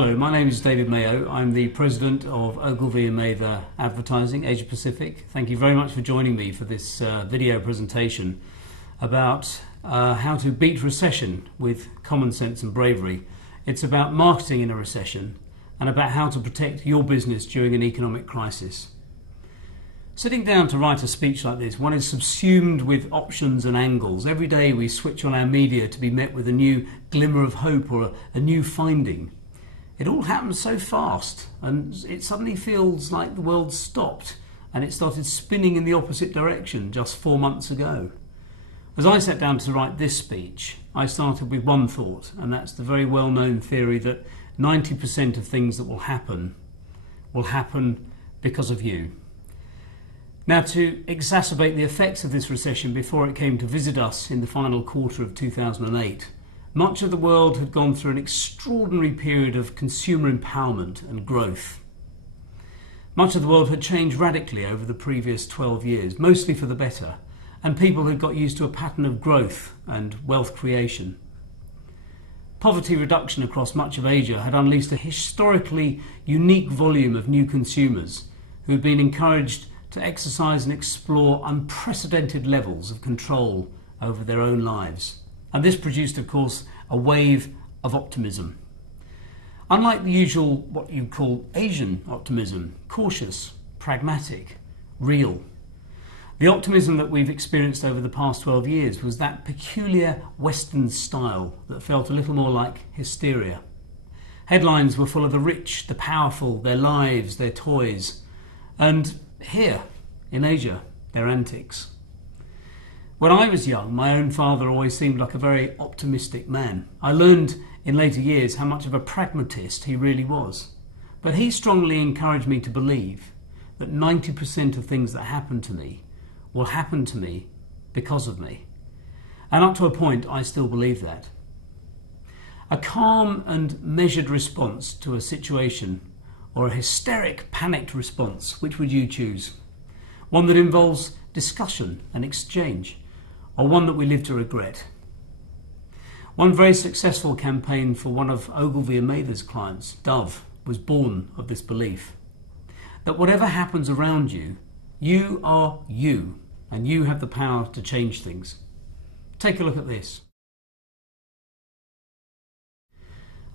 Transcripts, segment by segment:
Hello, my name is David Mayo. I'm the President of Ogilvy and Mather Advertising, Asia Pacific. Thank you very much for joining me for this video presentation about how to beat recession with common sense and bravery. It's about marketing in a recession and about how to protect your business during an economic crisis. Sitting down to write a speech like this, one is subsumed with options and angles. Every day we switch on our media to be met with a new glimmer of hope or a new finding. It all happens so fast, and it suddenly feels like the world stopped and it started spinning in the opposite direction just 4 months ago. As I sat down to write this speech, I started with one thought, and that's the very well-known theory that 90% of things that will happen because of you. Now, to exacerbate the effects of this recession before it came to visit us in the final quarter of 2008, much of the world had gone through an extraordinary period of consumer empowerment and growth. Much of the world had changed radically over the previous 12 years, mostly for the better, and people had got used to a pattern of growth and wealth creation. Poverty reduction across much of Asia had unleashed a historically unique volume of new consumers who had been encouraged to exercise and explore unprecedented levels of control over their own lives. And this produced, of course, a wave of optimism. Unlike the usual, what you call Asian optimism, cautious, pragmatic, real, the optimism that we've experienced over the past 12 years was that peculiar Western style that felt a little more like hysteria. Headlines were full of the rich, the powerful, their lives, their toys, and here, in Asia, their antics. When I was young, my own father always seemed like a very optimistic man. I learned in later years how much of a pragmatist he really was. But he strongly encouraged me to believe that 90% of things that happen to me will happen to me because of me. And up to a point, I still believe that. A calm and measured response to a situation, or a hysteric, panicked response, which would you choose? One that involves discussion and exchange, or one that we live to regret? One very successful campaign for one of Ogilvy and Mather's clients, Dove, was born of this belief that whatever happens around you, you are you, and you have the power to change things. Take a look at this.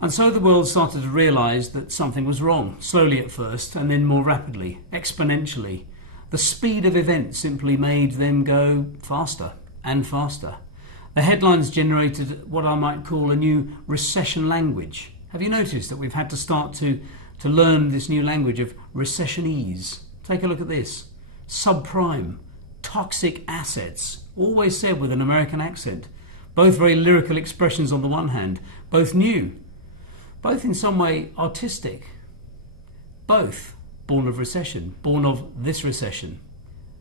And so the world started to realise that something was wrong, slowly at first, and then more rapidly, exponentially. The speed of events simply made them go faster and faster. The headlines generated what I might call a new recession language. Have you noticed that we've had to start to learn this new language of recessionese? Take a look at this. Subprime, toxic assets, always said with an American accent. Both very lyrical expressions on the one hand, both new, both in some way artistic, both born of recession, born of this recession.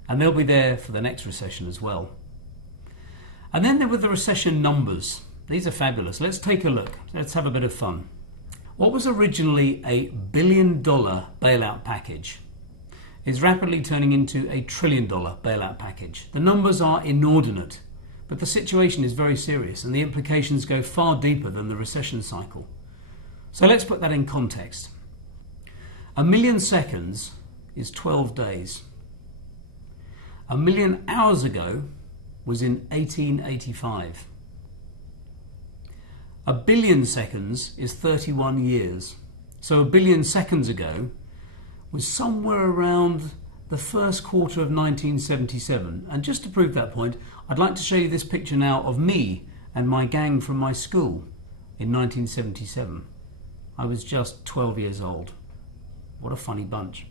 And they'll be there for the next recession as well. And then there were the recession numbers. These are fabulous. Let's take a look. Let's have a bit of fun. What was originally a $1 billion bailout package is rapidly turning into a $1 trillion bailout package. The numbers are inordinate, but the situation is very serious and the implications go far deeper than the recession cycle. So let's put that in context. 1 million seconds is 12 days. 1 million hours ago was in 1885. 1 billion seconds is 31 years. So 1 billion seconds ago was somewhere around the first quarter of 1977. And just to prove that point, I'd like to show you this picture now of me and my gang from my school in 1977. I was just 12 years old. What a funny bunch.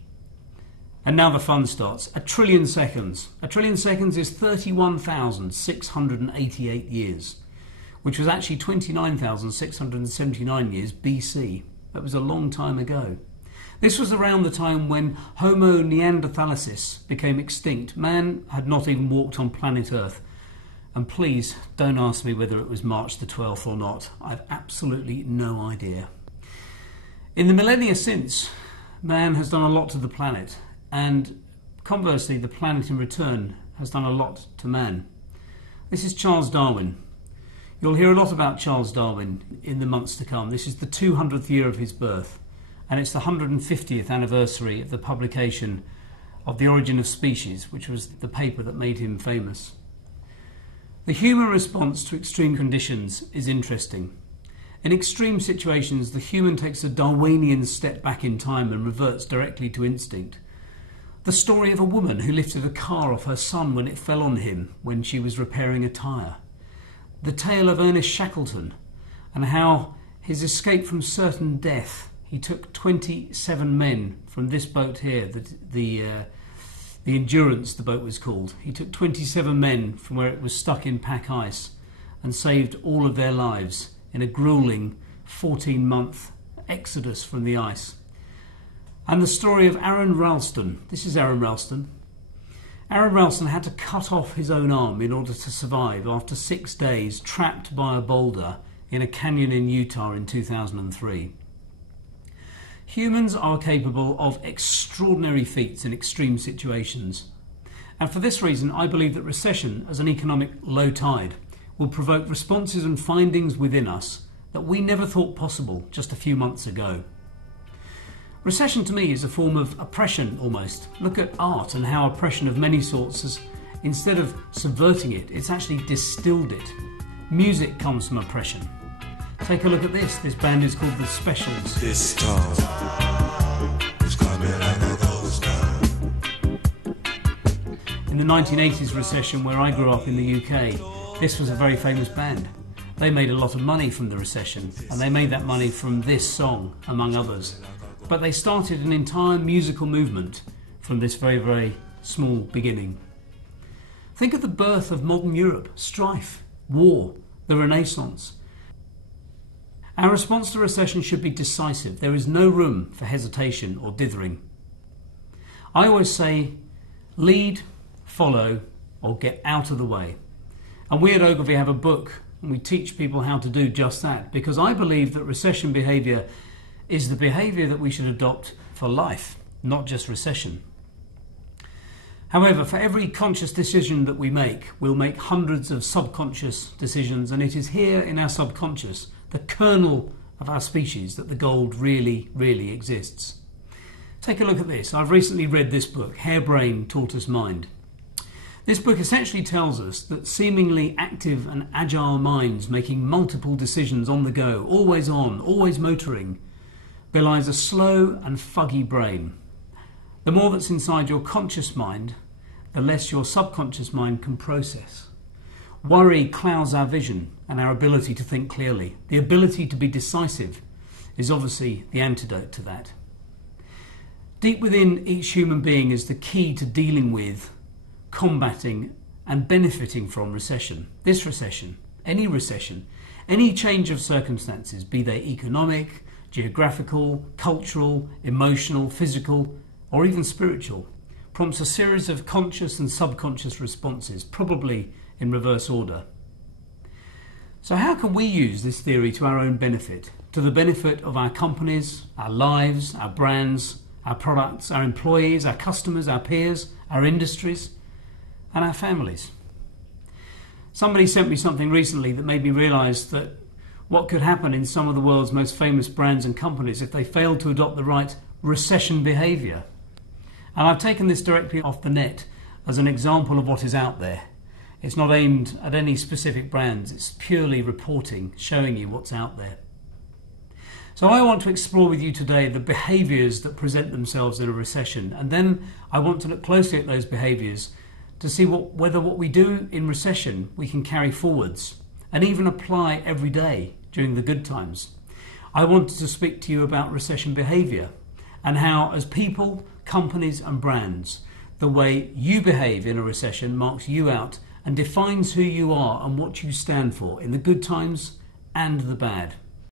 And now the fun starts. 1 trillion seconds. 1 trillion seconds is 31,688 years, which was actually 29,679 years BC. That was a long time ago. This was around the time when Homo neanderthalensis became extinct. Man had not even walked on planet Earth. And please don't ask me whether it was March the 12th or not. I've absolutely no idea. In the millennia since, man has done a lot to the planet, and conversely, the planet in return has done a lot to man. This is Charles Darwin. You'll hear a lot about Charles Darwin in the months to come. This is the 200th year of his birth, and it's the 150th anniversary of the publication of The Origin of Species, which was the paper that made him famous. The human response to extreme conditions is interesting. In extreme situations, the human takes a Darwinian step back in time and reverts directly to instinct. The story of a woman who lifted a car off her son when it fell on him when she was repairing a tyre. The tale of Ernest Shackleton and how his escape from certain death. He took 27 men from this boat here, the Endurance, the boat was called. He took 27 men from where it was stuck in pack ice and saved all of their lives in a grueling 14-month exodus from the ice. And the story of Aaron Ralston. This is Aaron Ralston. Aaron Ralston had to cut off his own arm in order to survive after 6 days trapped by a boulder in a canyon in Utah in 2003. Humans are capable of extraordinary feats in extreme situations. And for this reason, I believe that recession, as an economic low tide, will provoke responses and findings within us that we never thought possible just a few months ago. Recession to me is a form of oppression almost. Look at art and how oppression of many sorts has, instead of subverting it, it's actually distilled it. Music comes from oppression. Take a look at this. This band is called The Specials. This storm is coming and it goes down. In the 1980s recession, where I grew up in the UK, this was a very famous band. They made a lot of money from the recession, and they made that money from this song, among others. But they started an entire musical movement from this very, very small beginning. Think of the birth of modern Europe, strife, war, the Renaissance. Our response to recession should be decisive. There is no room for hesitation or dithering. I always say, lead, follow, or get out of the way. And we at Ogilvy have a book, and we teach people how to do just that, because I believe that recession behaviour is the behaviour that we should adopt for life, not just recession. However, for every conscious decision that we make, we'll make hundreds of subconscious decisions, and it is here in our subconscious, the kernel of our species, that the gold really, really exists. Take a look at this. I've recently read this book, Harebrained Tortoise Mind. This book essentially tells us that seemingly active and agile minds making multiple decisions on the go, always on, always motoring, belies a slow and fuggy brain. The more that's inside your conscious mind, the less your subconscious mind can process. Worry clouds our vision and our ability to think clearly. The ability to be decisive is obviously the antidote to that. Deep within each human being is the key to dealing with, combating and benefiting from recession. This recession, any change of circumstances, be they economic, geographical, cultural, emotional, physical, or even spiritual, prompts a series of conscious and subconscious responses, probably in reverse order. So how can we use this theory to our own benefit, to the benefit of our companies, our lives, our brands, our products, our employees, our customers, our peers, our industries, and our families? Somebody sent me something recently that made me realise that what could happen in some of the world's most famous brands and companies if they failed to adopt the right recession behaviour. And I've taken this directly off the net as an example of what is out there. It's not aimed at any specific brands, it's purely reporting, showing you what's out there. So I want to explore with you today the behaviours that present themselves in a recession, and then I want to look closely at those behaviours to see whether what we do in recession we can carry forwards and even apply every day during the good times. I wanted to speak to you about recession behaviour and how, as people, companies and brands, the way you behave in a recession marks you out and defines who you are and what you stand for in the good times and the bad.